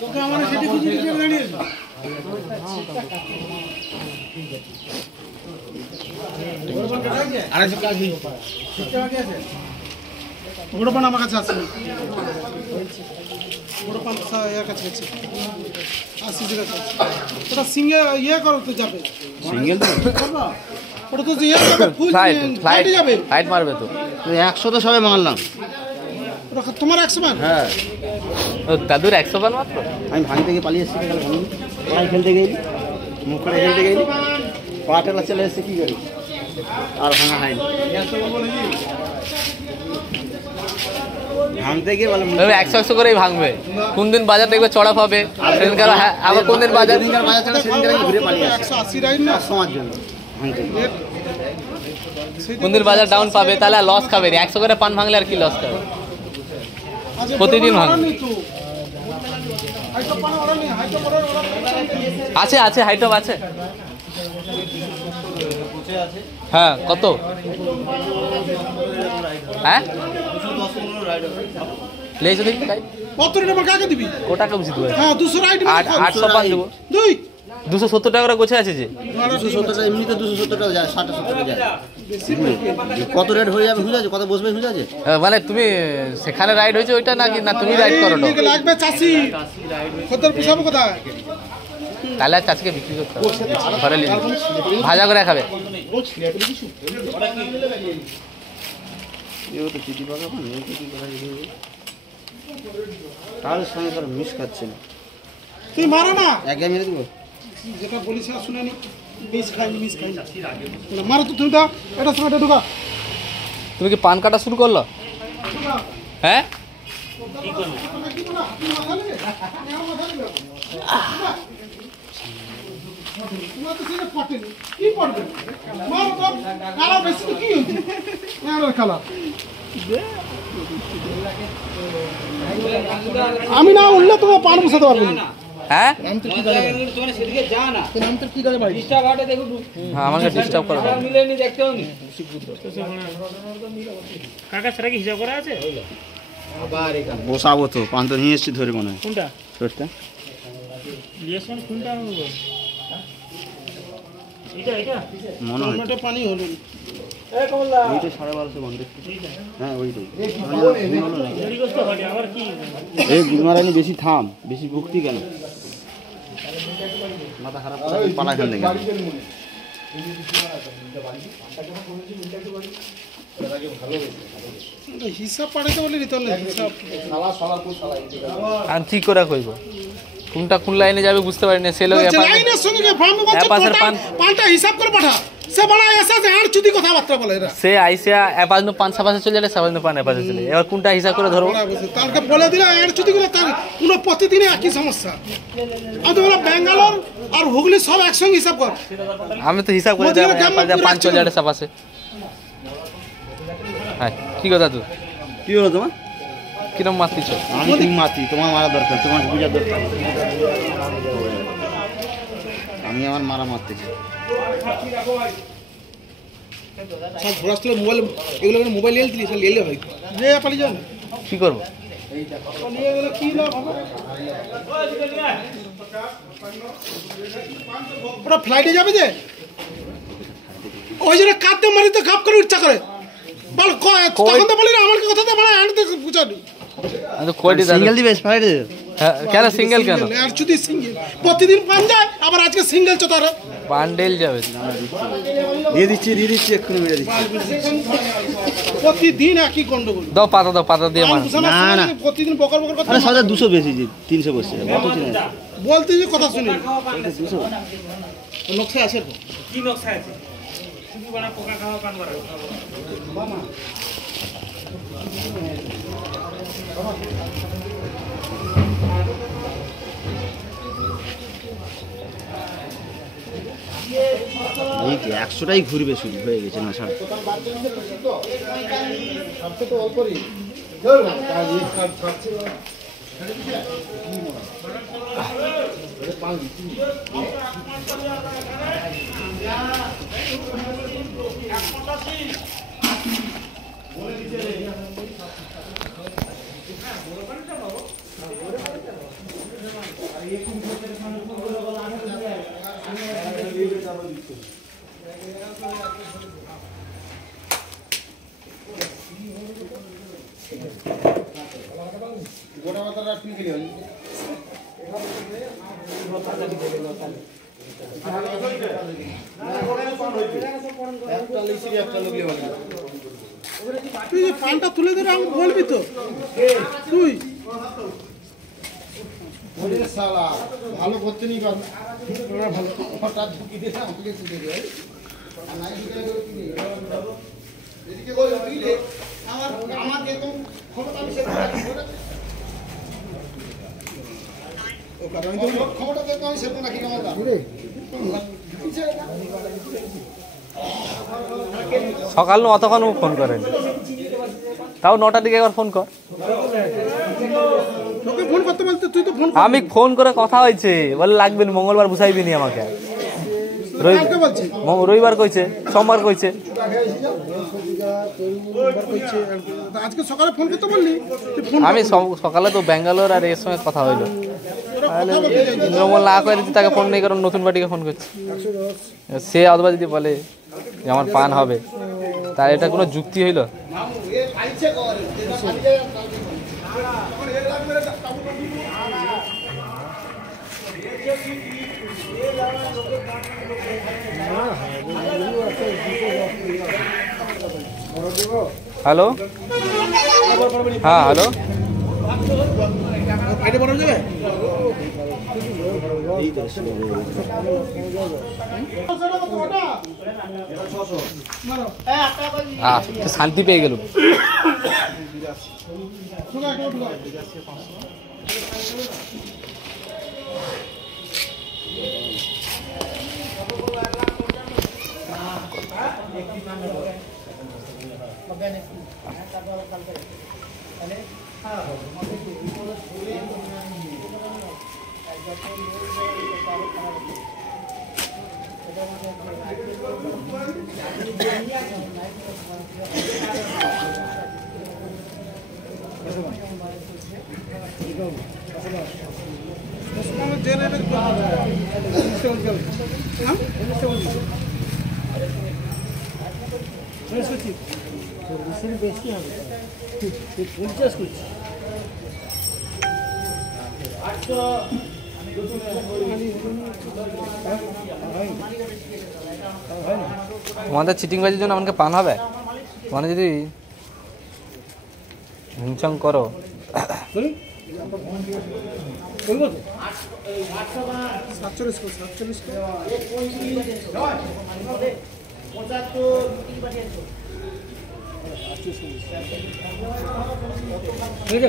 তোকে আমার সেটি খুঁজে দিতে জানিয়েছি। আড়াইশো টাকা দিই। বড় পান আমার কাছে আছে, বড় পান এর কাছে আছে, আসিসের কাছে আছে। ওটা সিঙ্গেল ইয়ে করো তো যাবে, সিঙ্গেল ওটা তো ইয়ে করবে, ফুল ফ্লাইট যাবে, ফ্লাইট মারবে তো। 100 তো সবে মারলাম। ওটা তোমার 100 মান? হ্যাঁ দাদুর 100 মান মাত্র। আমি ভাঙি থেকে পালিয়ে এসেছি, ওরাই খেলতে গেলি, মুখড়ে খেলতে গেলি, পাটেলা চলে এসেছে কি করি, আর ভাঙা হয়নি। ভাঙতে গিয়ে বলে 100 করেই ভাঙবে। কোন দিন বাজার দেখবে চড়া পাবে, সেদিনকার আবার কোন দিন বাজার চলে সেদিনকার ঘুরে পালিয়ে আসে 180 রাইন না সমাজ জন্য ভাঙতে গিয়ে। কোন দিন বাজার ডাউন পাবে, তাহলে লস খাবে। 100 করে পান ভাঙলে আর কি লস খাবে, প্রতিদিন ভাঙবে। আছে আছে হাইটপ আছে। হ্যাঁ কত? হ্যাঁ লেছো দেখি তাই কত টাকা কাকে দিবি? কত টাকা বুঝি তুই? হ্যাঁ 200 রাইট 800 পান দেবো। দুই 270 টাকা করে গোছে আছে যে। 270 টাকা এমনিতে 270 টাকা যায়, 60-70 টাকা যায়। কত রেট হয়ে যাবে বুঝা আছে, কত বসবে বুঝা আছে? মানে তুমি সেখানে রাইড হয়েছে ওইটা নাকি না তুমি রাইড করো? লাগবে চাষি খদ্দের পোষাবো কোথায়? তাহলে আর চাষিকে বিক্রি করতে হবে, ঘরে নিয়ে ভাজা করে খাবে। তাহলে সঙ্গে করে মিস খাচ্ছে না, তুই মারো না, একে মেরে দেবো। যেটা বলিস না শুনে মিস খাইনি মারো তো তুমি, এটা সময় ঢুকা। তুমি কি পান কাটা শুরু করলো? হ্যাঁ আমি না উঠলে তোমার পান বসাতে পারবো না। হ্যাঁ আমাকে ডিস্টার্ব করো। কাকা সেটা কি হিসাব করা আছে? বসাবো তো, পান তো নিয়ে এসছি ধরে মনে হয়। কোনটা ছোটটা লিয়েছেন? কোনটা এটা এটা মনে হয় পানি হলো ওইটা 1250 বন্ধ। হ্যাঁ ওইটাই আবার কি এই গুলমারানি বেশি থাম, বেশি ভক্তি কেন, মাথা খারাপ পালা খেলতে গেল। হিসাব পাঠাতে বলি তাহলে হিসাব আর ঠিক করে কইব কোনটা কোন লাইনে যাবে বুঝতে পারি না। সেলো লাইনের সঙ্গে পানটা হিসাব করে পাঠা, সে বলা এসে যে আর চুদি কথাবার্তা বলে এরা। সে আইসা এপাশ নো পান সাপাশে চলে যায়, সাপাশ নো পান এপাশে চলে, এবার কোনটা হিসাব করে ধরবো? তারকে বলে দিলে আর চুদি করে, তার কোনো প্রতিদিনই একই সমস্যা। আমি তো বললাম ব্যাঙ্গালোর আর হুগলি সব একসঙ্গে হিসাব কর। আমি তো হিসাব করে পান চলে যায় সাপাশে। হ্যাঁ কি কথা তুই? কি হলো তোমার? কিরম মাতিছ? আমি ঠিক মাতি, তোমার মারা দরকার, তোমার বুঝার দরকার। আমি আমার মারা মারতেছি। সব ঘোরাস তুলে মোবাইল, এগুলো মোবাইল নিয়ে দিলি, নিলে হয় যে পালিয়ে যাবে। কি করবো? নিয়ে গেলে কি লাভ হবে? ওটা ফ্লাইটে যাবে যে, ওই জন্য কাঁদতে মারি তো ঘাপ করে ইচ্ছা করে বল, তখন তো বলি না আমার কথা তো বলা হ্যান্ড থেকে বুঝানি। সিঙ্গেল দিবে ফ্লাইটে? কেন সিঙ্গেল কেন? আর যদি সিঙ্গেল প্রতিদিন পান যায়, আবার আজকে সিঙ্গেল চতার পান্ডেল যাবে। দিয়ে দিচ্ছি এক্ষুনি মেরে দিচ্ছি। প্রতিদিন একই গন্ডগোল। দাও পাতা দিয়ে মার। না না প্রতিদিন বকর কথা। আরে সাদা 200 বেশি, 300 বসে কত চিনে বলতে যে কথা শুনি 200 নকশা আছে। কি নকশা আছে? শুধু বানা পোকা খাওয়া পান মারা। এই 100টাই ঘুরবে শুরু হয়ে গেছে না স্যার। গোটা মাথাটা তুই গেলি হলি তুই যে পানটা তুলে ধরে আমি বলবি তো তুই শালা ভালো করতে নি ভালো হঠাৎ ঢুকি দিয়ে আমাকে ছুটে দিয়ে এদিকে বল দিলে আমার একদম ক্ষমতা আমি সে ও কারণ ক্ষমতা দেখতে আমি সেরকম রাখি আমার সকাল নু অতক্ষণ ফোন করেন, তাও 9টার দিকে একবার ফোন কর। তোকে ফোন করতে বলতে তুই তো ফোন আমি ফোন করে কথা হয়েছে, বলে লাগবে না, মঙ্গলবার বুঝাইবি নি আমাকে। রবিবার কইছে, সোমবার কইছে। আজকে সকালে ফোন করতে বললি? আমি সকালে তো ব্যাঙ্গালোর আর এর সঙ্গে কথা হইলো, ইন্দ্রমল না করে যদি তাকে ফোন নেই, কারণ নতুন পার্টিকে ফোন করছে। সে অথবা যদি বলে যে আমার পান হবে, তার এটা কোনো যুক্তি হইল? হ্যালো, হ্যাঁ হ্যালো, শান্তি পেয়ে গেল। বেশি হবে 50 করছি। তোমাদের চিটিংবাজির জন্য আমাকে পান হবে, মানে যদি হিংসং করো। ঠিক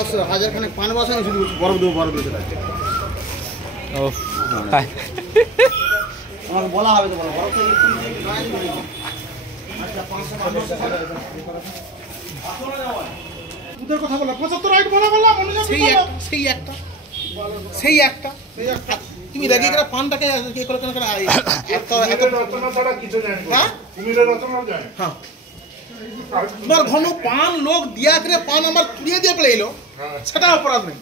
আছে, হাজার খানে পান বসানো শুধু বরফ দেবো আমাকে বলা হবে তো, বলো বরফ দুধের কথা বলা 75 রাইট বলা বললাম, সেই একটা তুমি রেগে গেলে পানটাকে কি করে কেন এত রচনা ছাড়া কিছু জানি না, কুমিরের রচনা জানি। হ্যাঁ, তোমার ঘন পান লোক দিয়া করে পান আমার তুলিয়ে দিয়ে পেলাইলো, সেটা অপরাধ নেই।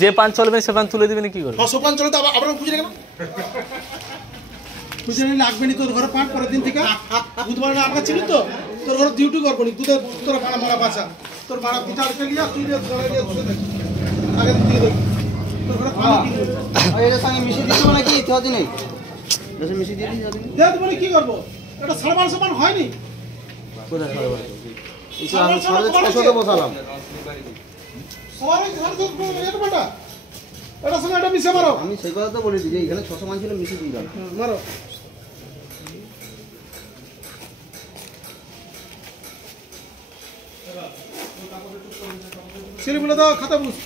যে পান চলবে সে পান তুলে দিবেন কি করে? সোপান চলে তো আবার খুঁজে গেলাম, খুঁজে নিলে লাগবে নি তোর ঘরে পান। পরের দিন থেকে বুধবার আমরা ছিল তো, তোর ঘরে ডিউটি করবো নি, দুধের তোর ভাড়া ভাড়া বাসা, তোর ভাড়া পিঠা লিয়া তুই আগে দিয়ে দেবো তোর ঘরে পান। এটার সঙ্গে মিশিয়ে দিতে মানে কি ইতিহাস নেই, মিশিয়ে দিয়ে দিই বলে কি করবো? এটা 1250 পান হয়নি, বসালাম এটার সঙ্গে এটা মিশে মারো। আমি সেই কথা তো বলেছি যে এখানে 600 মান ছিল, মিশিয়ে দিয়ে দাও মারো। ছেলে বলে দাও খাতা বুঝ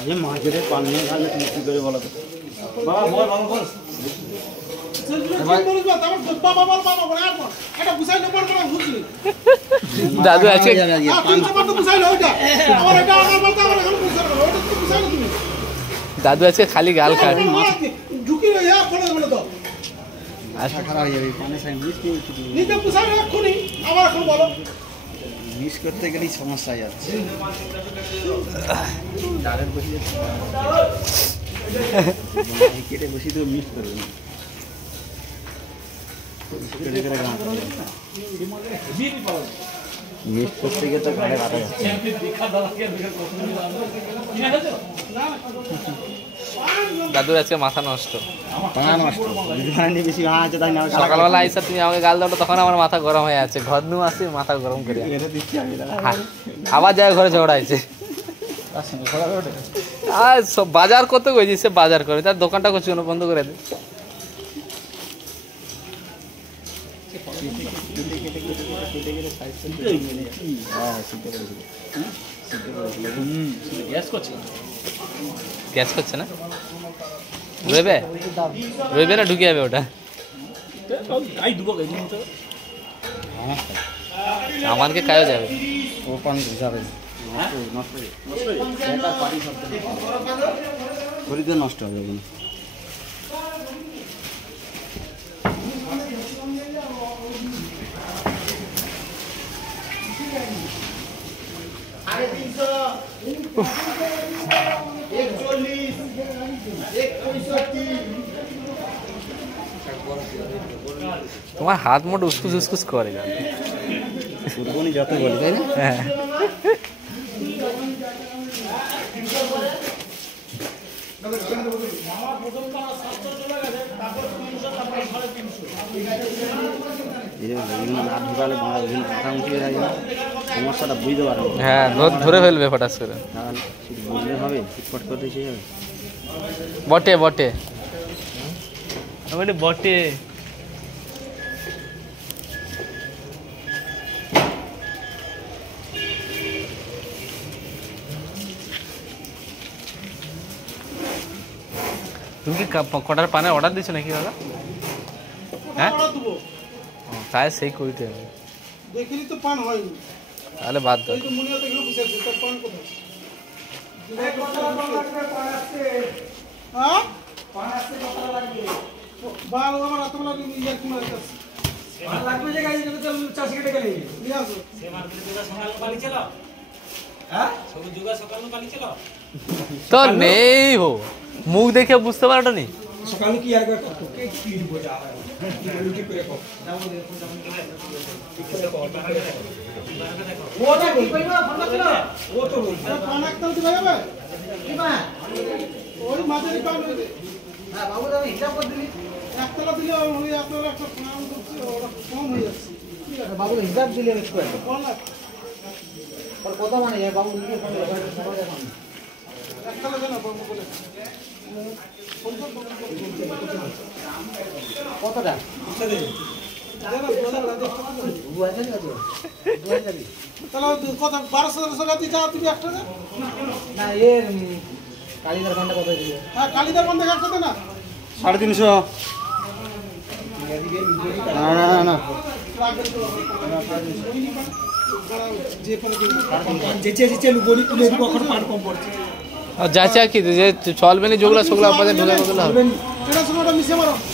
আরে মাঝের পান নিয়ে গেলে তুমি কি করে বলো তো বাবা বল বাবা বল দাদু আছে দাদু আছে খালি গাল খায় আশা খারাপ হয়ে যাবে পানে সাই মিস করতে গেলেই সমস্যা হয়ে যাচ্ছে ডালের বসে যাচ্ছে কেটে বসি তো মিস করবে না মিস করতে গিয়ে তো ঘরে কাটা যাচ্ছে দাদুর আজকে মাথা নষ্ট বেশি ঘা আছে তাই না সকালবেলা আইসা তুমি আমাকে গাল দাও তখন আমার মাথা গরম হয়ে আছে ঘর নু আসি মাথা গরম করে আবার যায় ঘরে ঝগড়া হয়েছে আর সব বাজার করতে গেছি সে বাজার করে তার দোকানটা করছি বন্ধ করে দে গ্যাস করছে না রইবে রইবে না ঢুকে যাবে ওটা আমাকে কায়ও যাবে ও পানি যাবে শরীরে নষ্ট হবে না তোমার হাত মোট উসকুস উসকুস করে যত বলি তাই না হ্যাঁ সমস্যাটা বুঝতে পারবো হ্যাঁ ধরে ফেলবে ফটাস করে বুঝলে হবে ফিটফট করতে সে হবে বটে বটে বটে তুমি কি কটার পানের অর্ডার দিচ্ছ নাকি দাদা হ্যাঁ তাই সেই কইতে দেখিনি তো পান হয়নি তাহলে বাদ দাও তো মনে হতে গেল বুঝে তো পান কোথায় হ্যাঁ পান আসছে কত লাগবে বাল আমার রাত বেলা ইয়ার কি মারতে আছে পান লাগবে যে গাড়ি তো 40 টাকা নেই নিয়ে আসো সে মার্কেটে দুগা সকাল পানি ছিল হ্যাঁ সব দুগা সকাল পানি ছিল তো নেই হো মুখ দেখে বুঝতে পারোটা নেই সকালে কি আর কত কি বোঝা হয় লুটি করে কো ওটা কি কইবা ফোন ছিল ও তো পান একদম দিবা যাবে কি মা ওই মাঝের পান হইছে হ্যাঁ বাবু আমি হিসাব করে দিলি একতলা দিলে ওই আপনার একটা নাম করছে ওটা কম হয়ে যাচ্ছে ঠিক আছে বাবু হিসাব দিলে একটু কোন না আর কত মানে বাবু দিলে ফোন করে সময় দেখুন একতলা দেন বাবু বলে কতটা তাহলে কত 1200 রাতি যা তুমি একটা না এ কালিদার ঘন্টা কত দিল হ্যাঁ কালিদার ঘন্টা একসাথে না 350 না না না না যাচ্ছে কি যে চলবে না যেগুলো সেগুলো আপনাদের ঢুকে বদলা হবে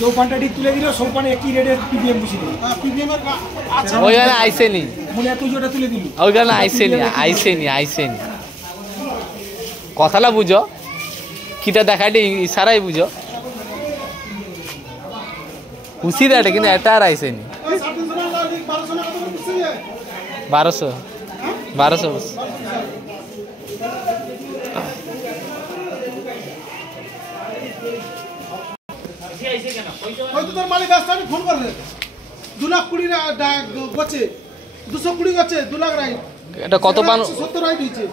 চৌপানটা তুলে দিল চৌপানে একই রেটে পিবিএম বুঝি হ্যাঁ পিবিএম আচ্ছা ওইখানে আইসেনি মনে তুই যেটা তুলে দিলি ওইখানে আইসেনি কথাটা বুঝো কিটা দেখাইলে ইশারাই বুঝো খুশি রেটে কিন্তু এটা আর আইসেনি 1200 1200 2,20,000 গছে 220 গছে 2 লাখ রাইট এটা কত পান 70 রাইট হয়েছে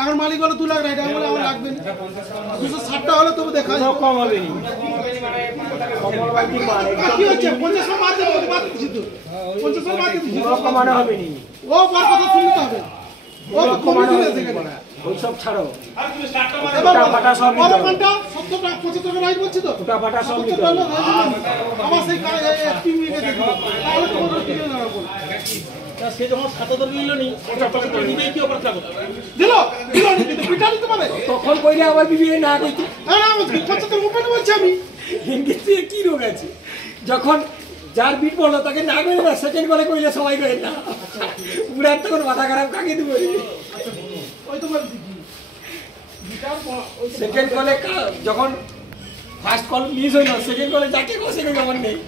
এখন মালিক হলো 2 লাখ রাইট আমার আমার লাগবে না 260টা হলে তবু দেখা যাবে কম হবে না কি হচ্ছে 50 মার দেব বাদ দিছি তো 50 মার দিছি কমানো হবে না ও বড় কথা শুনতে হবে ও তো কমানো হবে ওই সব ছাড়ো আর তুমি স্টার্টটা মারো টাকা সব বড় কোনটা 70 টাকা 75 টাকা রাইট বলছি তো টাকা সব নিতে আমার সেই টিম নিয়ে দেখো তাহলে তোমাদের কি না বল সে যখন 77 নিল নি 75 নিবে কি অপরাধ লাগবে দিল নি কিন্তু পিটা দিতে পারে তখন কইলে আবার বিবিএ না কইতে না না 75 উপরে বলছি আমি ইংরেজি কি রোগ আছে যখন যার বিট বললো তাকে না কইলে না সেকেন্ড বলে কইলে সবাই কই না পুরা তখন মাথা খারাপ কাকে দিব ওই তো বলছি সেকেন্ড কলে যখন ফার্স্ট কল মিস হইল সেকেন্ড কলে যাকে কসে কই আমার নেই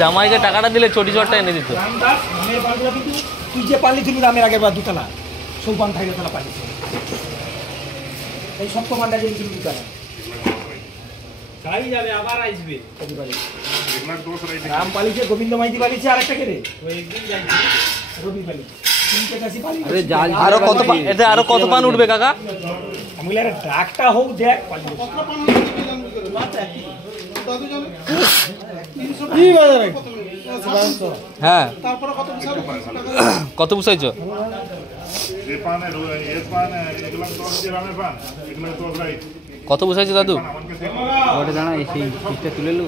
জামাইকে টাকাটা দিলে চটি চটটা এনে দিত তুই যে পালি ছিল রামের আগের বার দুতলা সৌপান থাইলে তালা পালি এই সব কমান্ডার ছিল দুতলা গাড়ি যাবে আবার আসবে রাম পালিছে গোবিন্দ মাইতি পালিছে আরেকটা কে রে ওই একদিন যাইছে রবি পালি তিনটে কাছে পালি আরো কত এটা আরো কত পান উঠবে কাকা আমি বলি আরে ডাকটা হোক দেখ পালি কত পান দাদু জানে কি বাজারে হ্যাঁ তারপরে কত বুঝাইছো কত বুঝাইছো দাদু ওটা জানা এই সেই পিসটা তুলে লো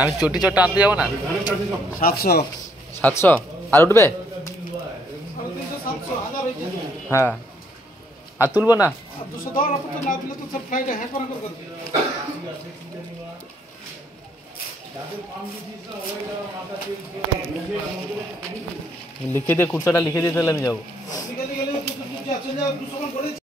আমি চটি চটটা আনতে যাবো না 700 700 আর উঠবে হ্যাঁ আর তুলবো না লিখে দিয়ে কুর্তাটা লিখে দিয়ে তাহলে আমি যাবো